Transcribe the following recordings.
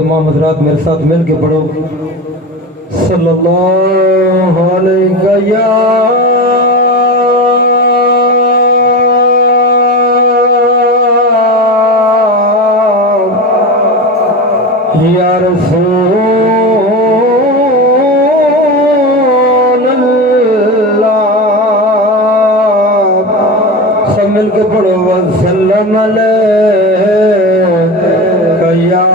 تمام حضرات میرے ساتھ مل کے پڑھو صلی اللہ علیہ یا رسول اللہ، سب مل کے پڑھو وسلم علیہ یا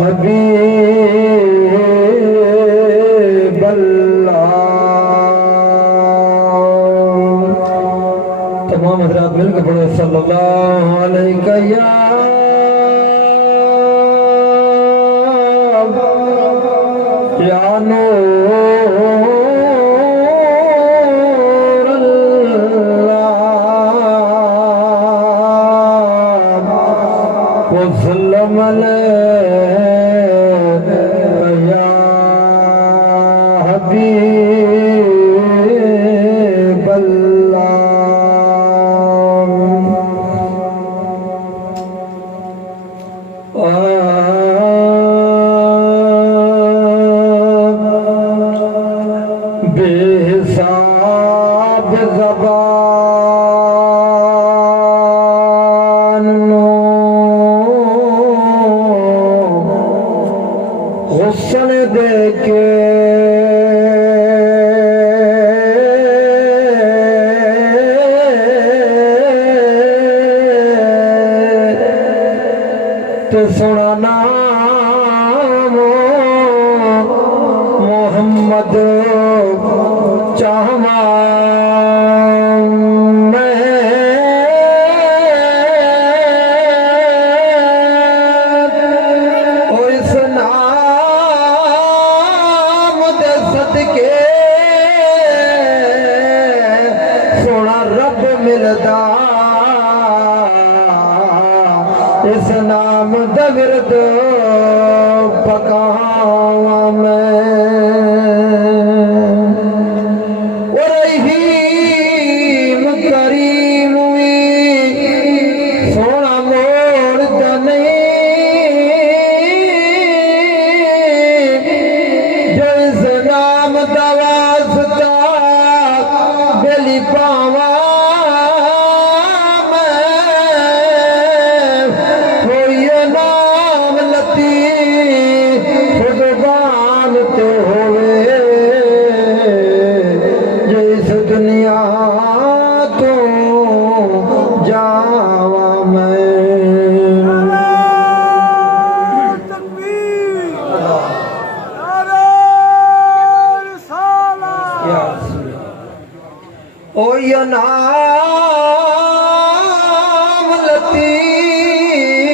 حبیب اللہ۔ تمام حضرات مل کے پڑھو صلی اللہ علیہ یا نور اللہ وسلم علیہ یا حبیب اللہ۔ بے حساب زبان نو غسل دے کے تو سنا نام محمد چاہواں سونا رب ملدا اس نام دا ورد پکاواں میں رحیم کریم وی سونا موڑ دا نہیں جو اس نام دا واسطہ بلی پاواں او یا نام لطیف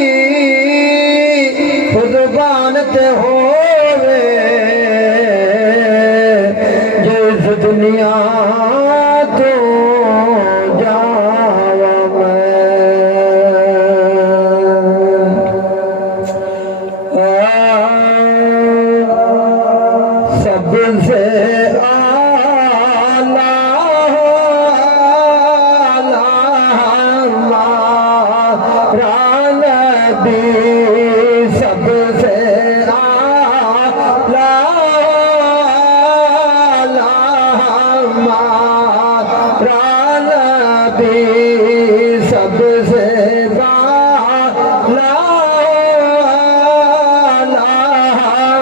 زبان تے ہووے جس دنیا تو جاواں میں سب سے سب سے اعلیٰ ہمارا نبی، سب سے اعلیٰ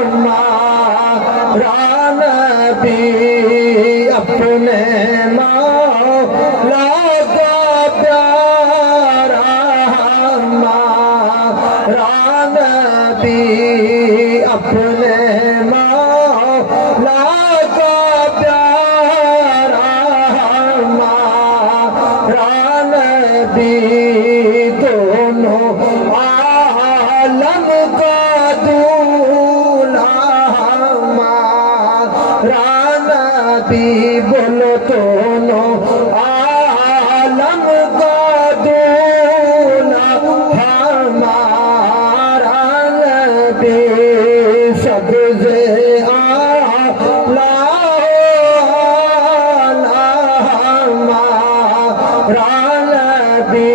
ہمارا نبی، اپنے مولا کا پیارا نبی، اپنے مولا کا پیارا ہمارا نبی، دونوں عالم کا دولہا ہمارا نبی، بولو دونوں عالم کا دولہا ہمارا نبی، سب سے اعلیٰ ہمارا نبی۔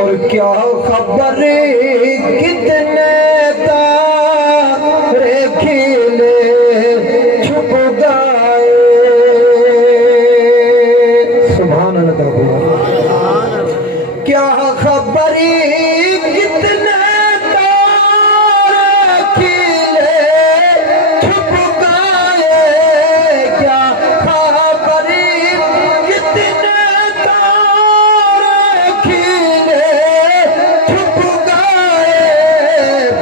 اور کیا خبر کتنے تارے کھلے چھپ گئے سبحان اللہ کیا خبر کتنے تارے کھلے چھپ گئے کیا خبر کتنے تارے کھلے چھپ گئے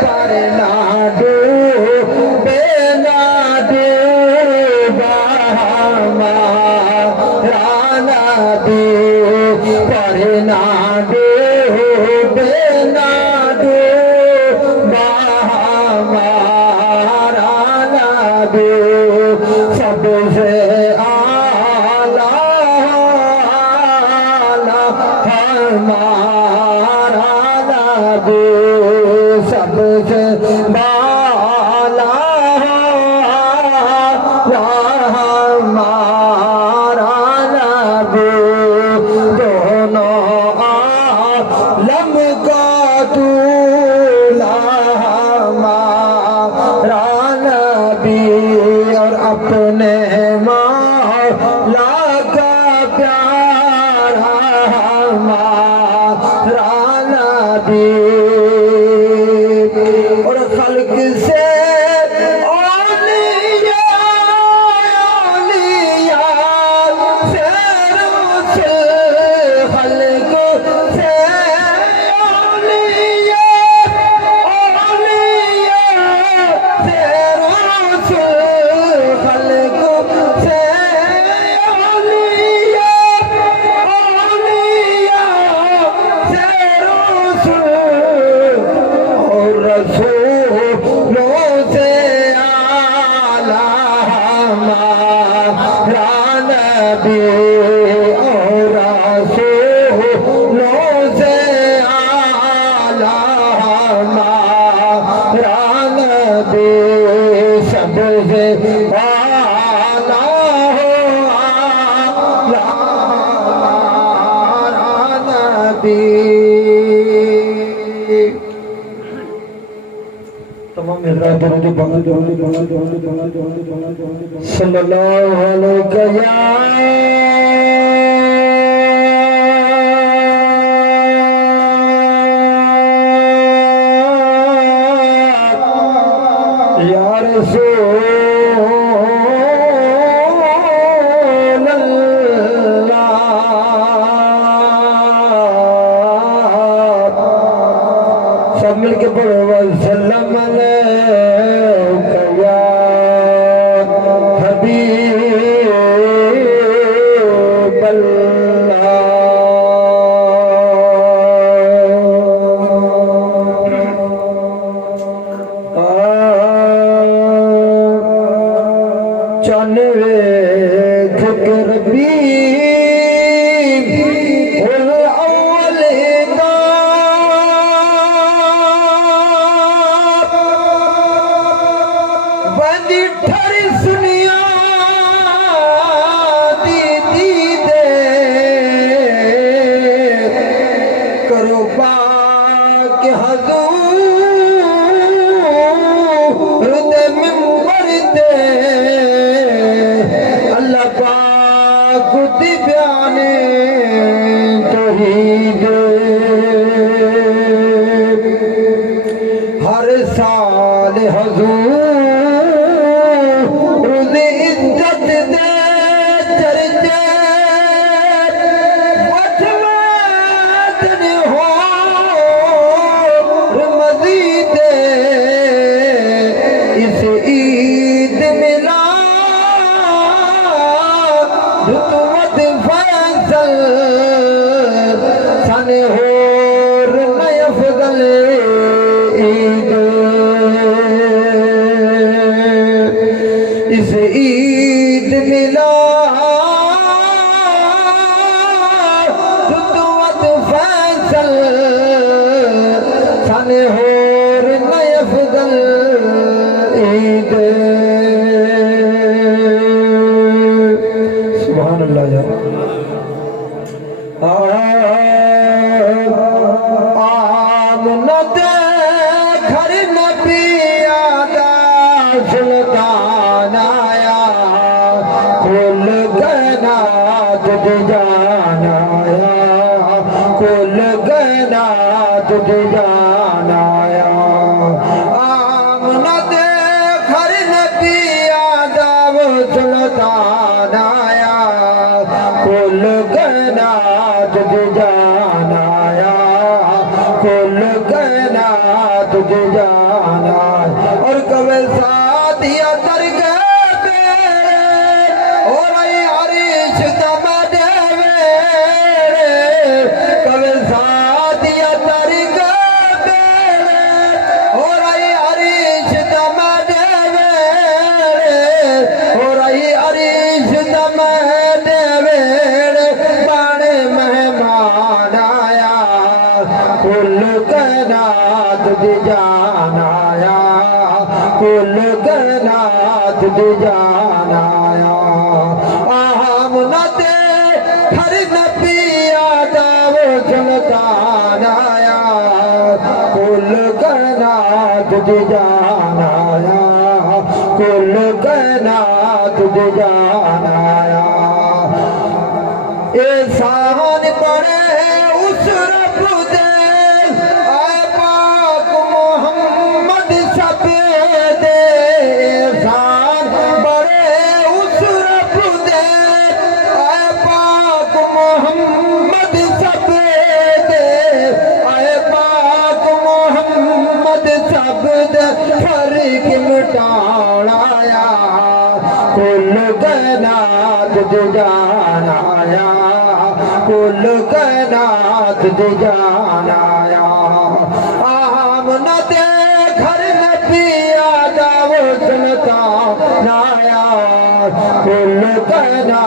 پر نہ ڈوبے نہ ڈوبا ہمارا نبی پر نہ ڈوبے نہ ڈوبا ہمارا نبی سب سے ہمارا نبی سب سے بالا ہمارا نبی دونوں عالم کا دولا ہمارا نبی اور اپنے مولا کا پیارا ہمارا نبی اور خلق سے اولیاء سے رسول خلق سے اولیاء سے رسول خلق سے اولیاء سے رسول اور رسولوں سے اعلیٰ ہمارا نبی اور رسولوں سے اعلیٰ ہمارا نبی سب سے اعلیٰ ہمارا نبی تمام حضرات صلی اللہ علیہ یا رسول اللہ سب مل کے پڑھو وسلم علیکہ یا حبیب اللہ چانوے ذکر بھی سنیا دیدی دے کرو پاک حضور دے منبر دے اللہ پاک دی بیانے توحید ہر سال حضور اس عید ملا خطوت فیصل سن ہور نئے افضل عید سبحان اللہ یا آمنہ دے گھر نبی آدھا سلطان آیا کھل گنا تجھ جان آیا کھل گنا تجھ جان آیا آمنہ دے گھر نبی آدھا سلطان آیا کھل گنا تجھ جان آیا کھل گنا تجھ جان آیا اور کبھی ساتھیا تر گئے اور ای عریش دم دے کبھی ساتھیا تر گئے اور ای عریش دم دے اور ای عریش دم دے بانے مہمان آیا کھل گنا تجھ جان آیا کھل گنا تجھ جان آیا آمنہ دے گھر نبی آدھا سلطان آیا کھل گنا تجھ جان آیا کھل گنا تجھ جان آیا احسان پڑے اس رب دے اے پاک محمد سب دے احسان پڑے اس رب دے اے پاک محمد سب دے اے پاک محمد سب دے فرق مٹان آیا کھل گنا تجھ جان آیا کھل گنا تجھ جان آیا آمنہ دے گھر نبی آدھا سلطان آیا کھل گنا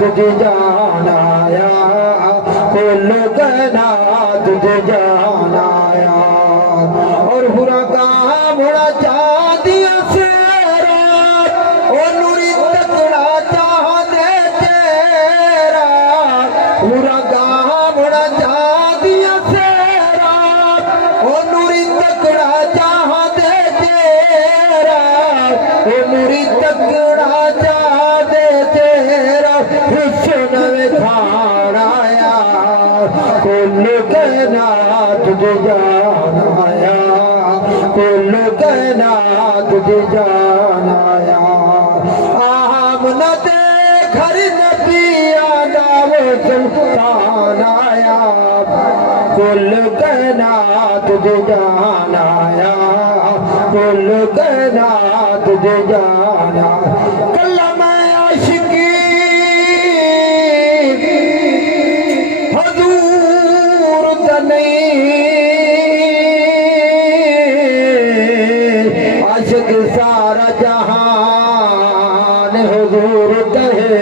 تجھ جان آیا کھل گنا تجھ جان آیا اور برا کام بڑا چاندیا سے نوری تکڑا چاہ دے تیرا پورا گاہ بڑا چاہ دیا سیرا او نوری تکڑا چاہ دے تیرا او نوری تکڑا چاہ دے تیرا حسن میں کھان آیا کھل گنا تجھ جان آیا کھل گنا تجھ جان آیا آمنہ دے گھر نبی آدھا سلطان آیا کھل گنا تجھ جان آیا کھل گنا تجھ جان آیا کلمہ عاشقی حضور تنہیں عاشق سارا جہان حضور کہے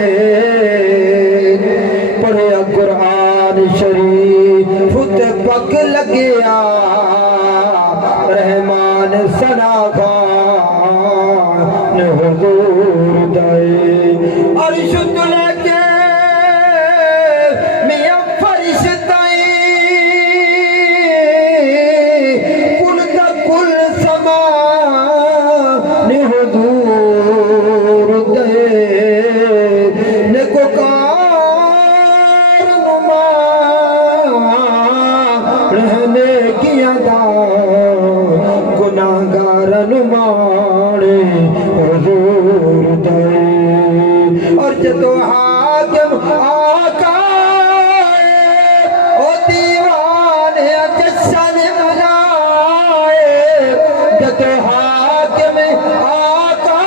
پڑھیا قرآن شریف تے پگ لگیا رحمان ثنا خان حضور دے عرش تلے کے میاں فرشتائی کل دا کل سمان حضور دے نیکوکار نما رہنے کیا دا گناہگار نمانے حضور دے اور جدو حاکم آقا او دیوانے جشن منائے جدو حاکم آقا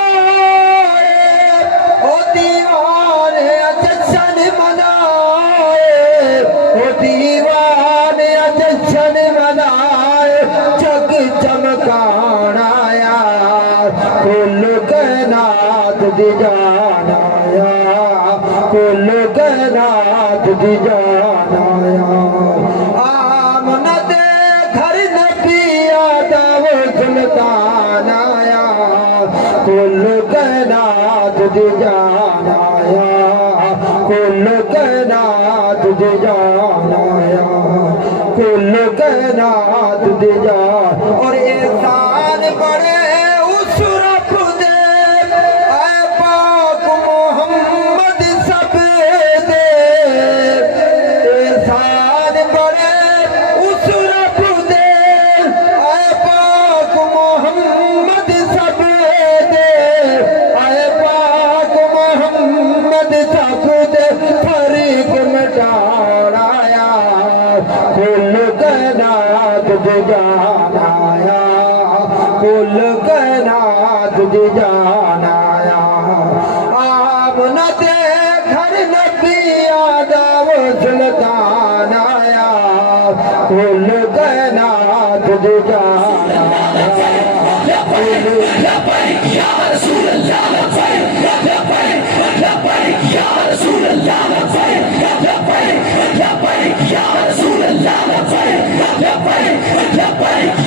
او دیوانے جشن منائے او دیوانے جشن منائے جگ چمکان آیا کھل گنا تجھ جان آیا کھل گنا تجھ جان آیا آمنہ دے گھر نبی آدھا سلطان آیا کھل گنا تجھ جان آیا کل کائنات دی جان آیا کل کائنات دی جان اور احسان بڑے اس رب دے اے پاک محمد سب دے احسان بڑے اس رب دے اے پاک محمد سب دے اے پاک محمد سب دے فریق مٹان آیا کل کائنات دی جان آیا کل کائنات دی جان آیا آمنہ دے گھر نبی آدم سلطان آیا کل کائنات دی جان آیا لبیک یا رسول اللہ لبیک لبیک لبیک یا رسول اللہ لبیک لبیک لبیک یا رسول اللہ لبیک لبیک لبیک